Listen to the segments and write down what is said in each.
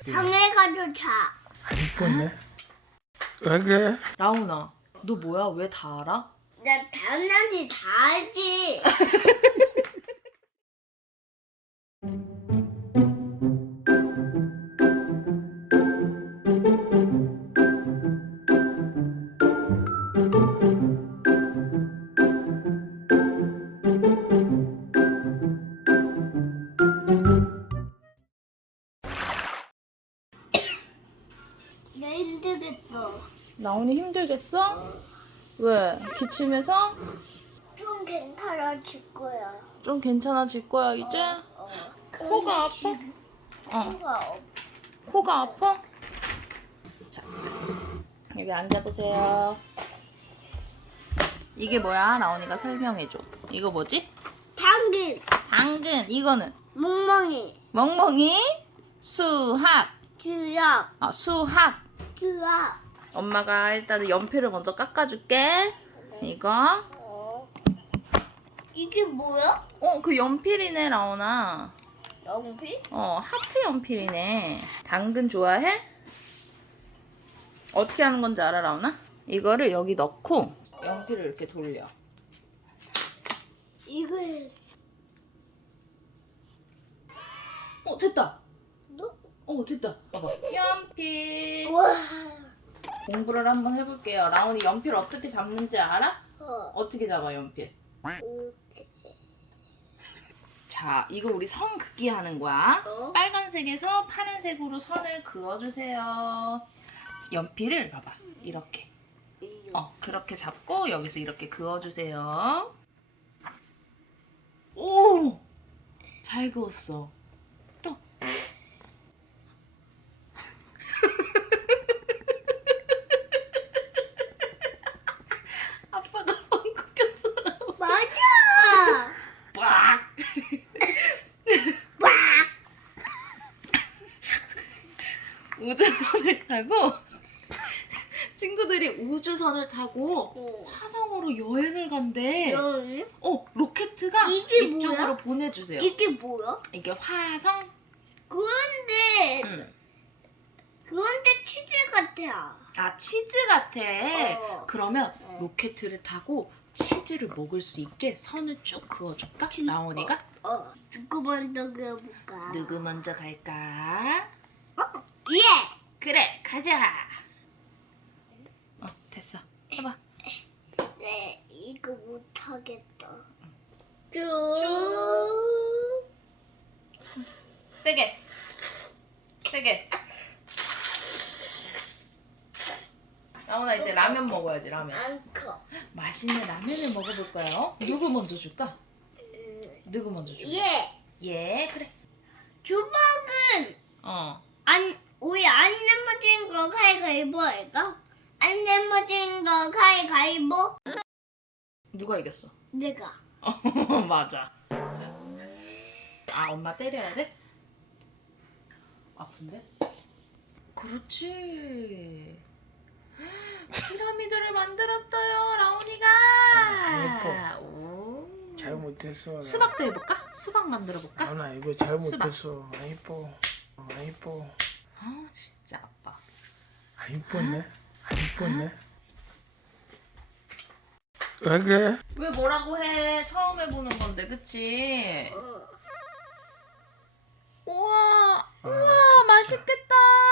방에 가서 자. 안 이뻤네. 왜 그래? 라온아, 너 뭐야? 왜 다 알아? 나 당연히 다 알지. 나 힘들겠어. 라온이 힘들겠어? 왜? 기침해서? 좀 괜찮아질 거야. 좀 괜찮아질 거야 이제? 코가 아파? 코가 없어. 코가 아파? 자, 여기 앉아보세요. 이게 뭐야? 라온이가 설명해줘. 이거 뭐지? 당근, 당근. 이거는 멍멍이, 멍멍이 수학. 주약, 수학. 주약. 엄마가 일단은 연필을 먼저 깎아줄게. 이거. 이게 뭐야? 그 연필이네, 라온아. 연필? 하트 연필이네. 당근 좋아해? 어떻게 하는 건지 알아, 라온아? 이거를 여기 넣고 연필을 이렇게 돌려. 이걸 됐다. 너? 됐다. 봐봐. 연필. 와. 공부를 한번 해볼게요. 라온이 연필 어떻게 잡는지 알아? 어. 어떻게 잡아, 연필? 이렇게. 자, 이거 우리 선 긋기 하는 거야. 어? 빨간색에서 파란색으로 선을 그어주세요. 연필을 봐봐. 이렇게. 그렇게 잡고 여기서 이렇게 그어주세요. 오! 잘 그었어. 또. 아빠가 방구 꼈어. 맞아. 빡! 우주선을 타고 친구들이 우주선을 타고 화성으로 여행을 간대. 여기? 로켓트가 이게 이쪽으로 뭐야? 보내주세요. 이게 뭐야? 이게 화성? 그런데 응. 그런데 치즈 같아. 치즈 같아. 그러면 어. 로켓트를 타고 치즈를 먹을 수 있게 선을 쭉 그어줄까? 라온이가? 누구 먼저 그려볼까? 누구 먼저 갈까? 예. 그래, 가자. 됐어. 해봐. 네, 이거 못하겠다. 쭉. 세게. 세게. 라온아 이제 라면 먹어야지, 라면. 안 커. 맛있는 라면을 먹어볼까요? 누구 먼저 줄까? 누구 먼저 줄까? 예. 그래. 주먹은 우리 안 내모진 거 가위가위보 할까? 안 내모진 거 가위가위보? 누가 이겼어? 내가. 맞아. 엄마 때려야 돼? 아픈데? 그렇지. 피라미드를 만들었어요, 라온이가. 예뻐. 오. 잘못했어. 수박도 해볼까? 수박 만들어볼까? 라온아 이거 잘못했어. 안 이뻐. 안 이뻐. 진짜 아빠. 안 이뻤네. 안 이뻤네. 왜 그래? 왜 뭐라고 해? 처음 해보는 건데, 그치? 우와, 맛있겠다.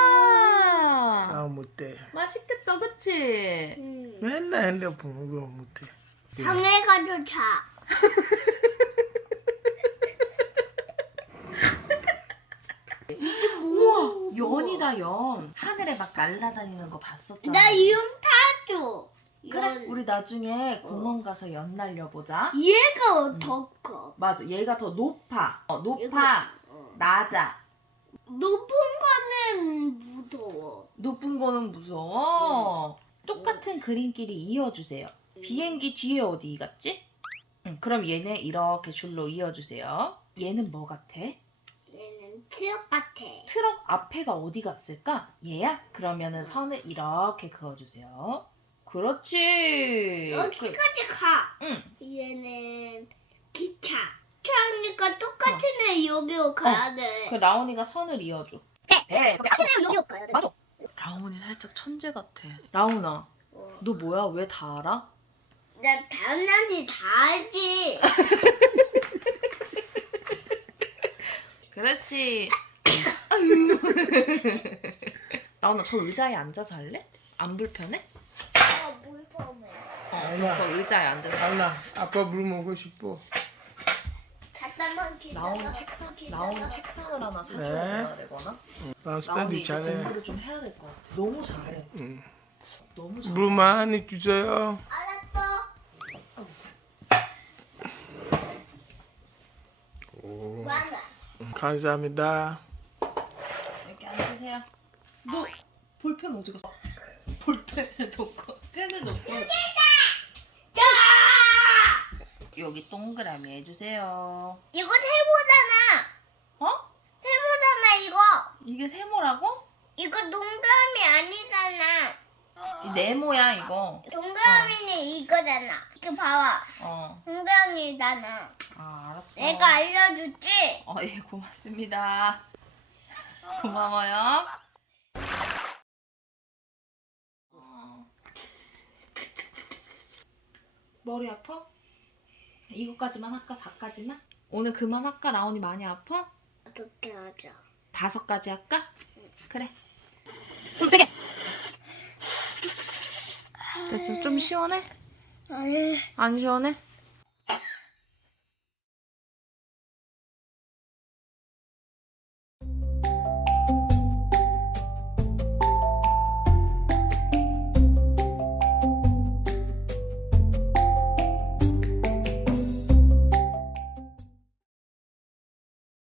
아 못해. 맛있겠다, 그치? 맨날 핸드폰 이거 못해. 방에 가서 자. 우와, 연이다, 연. 하늘에 막 날아다니는 거 봤었잖아. 나 이름 타줘. 그래, 우리 나중에 공원 가서 연 날려보자. 얘가 더 커. 맞아, 얘가 더 높아. 높아, 낮아. 높은 거는 무서워. 높은 거는 무서워. 똑같은 그림끼리 이어주세요. 비행기 뒤에 어디 갔지? 그럼 얘네 이렇게 줄로 이어주세요. 얘는 뭐 같아? 얘는 트럭 같아. 트럭 앞에가 어디 갔을까? 얘야? 그러면은 선을 이렇게 그어주세요. 그렇지. 여기까지 가. 응. 얘는 기차. 차니까 똑같은 애 여기로 가야 돼. 그 라온이가 선을 이어줘. 네. 배. 여기 올까요? 맞아. 라온이 살짝 천재 같아. 라온아, 너 뭐야? 왜 다 알아? 나 당연히 다 알지. 그렇지. 라온아, 저 의자에 앉아서 할래? 안 불편해? 물 pom에. 저 의자에 앉아서. 달라. 아빠 물 먹고 싶어. 잠깐만 기다려. 라온이 책상을 하나 사줘야 되거나. 나 라온이 스터디 이제 잘해. 공부를 좀 해야 될 것 같아. 너무 잘해. 응. 너무 잘해. 물 많이 주세요. 알았어. 오. 많아. 감사합니다. 이렇게 앉으세요. 너 볼펜 어디 갔어? 볼펜을 놓고 펜을 놓고. 자! 여기 동그라미 해주세요. 이거 세모잖아. 어? 세모잖아 이거. 이게 세모라고? 이거 동그라미 아니잖아. 이 네모야 이거. 동그라미는 이거잖아. 이거 봐봐. 어. 동그라미잖아. 아 알았어. 내가 알려줬지? 예 고맙습니다. 고마워요. 머리 아파? 이거까지만 할까? 4까지만? 오늘 그만할까? 라온이 많이 아파? 어떻게 하자. 5까지 할까? 그래. 좀 세게. 됐어. 좀 시원해? 아니. 안 시원해?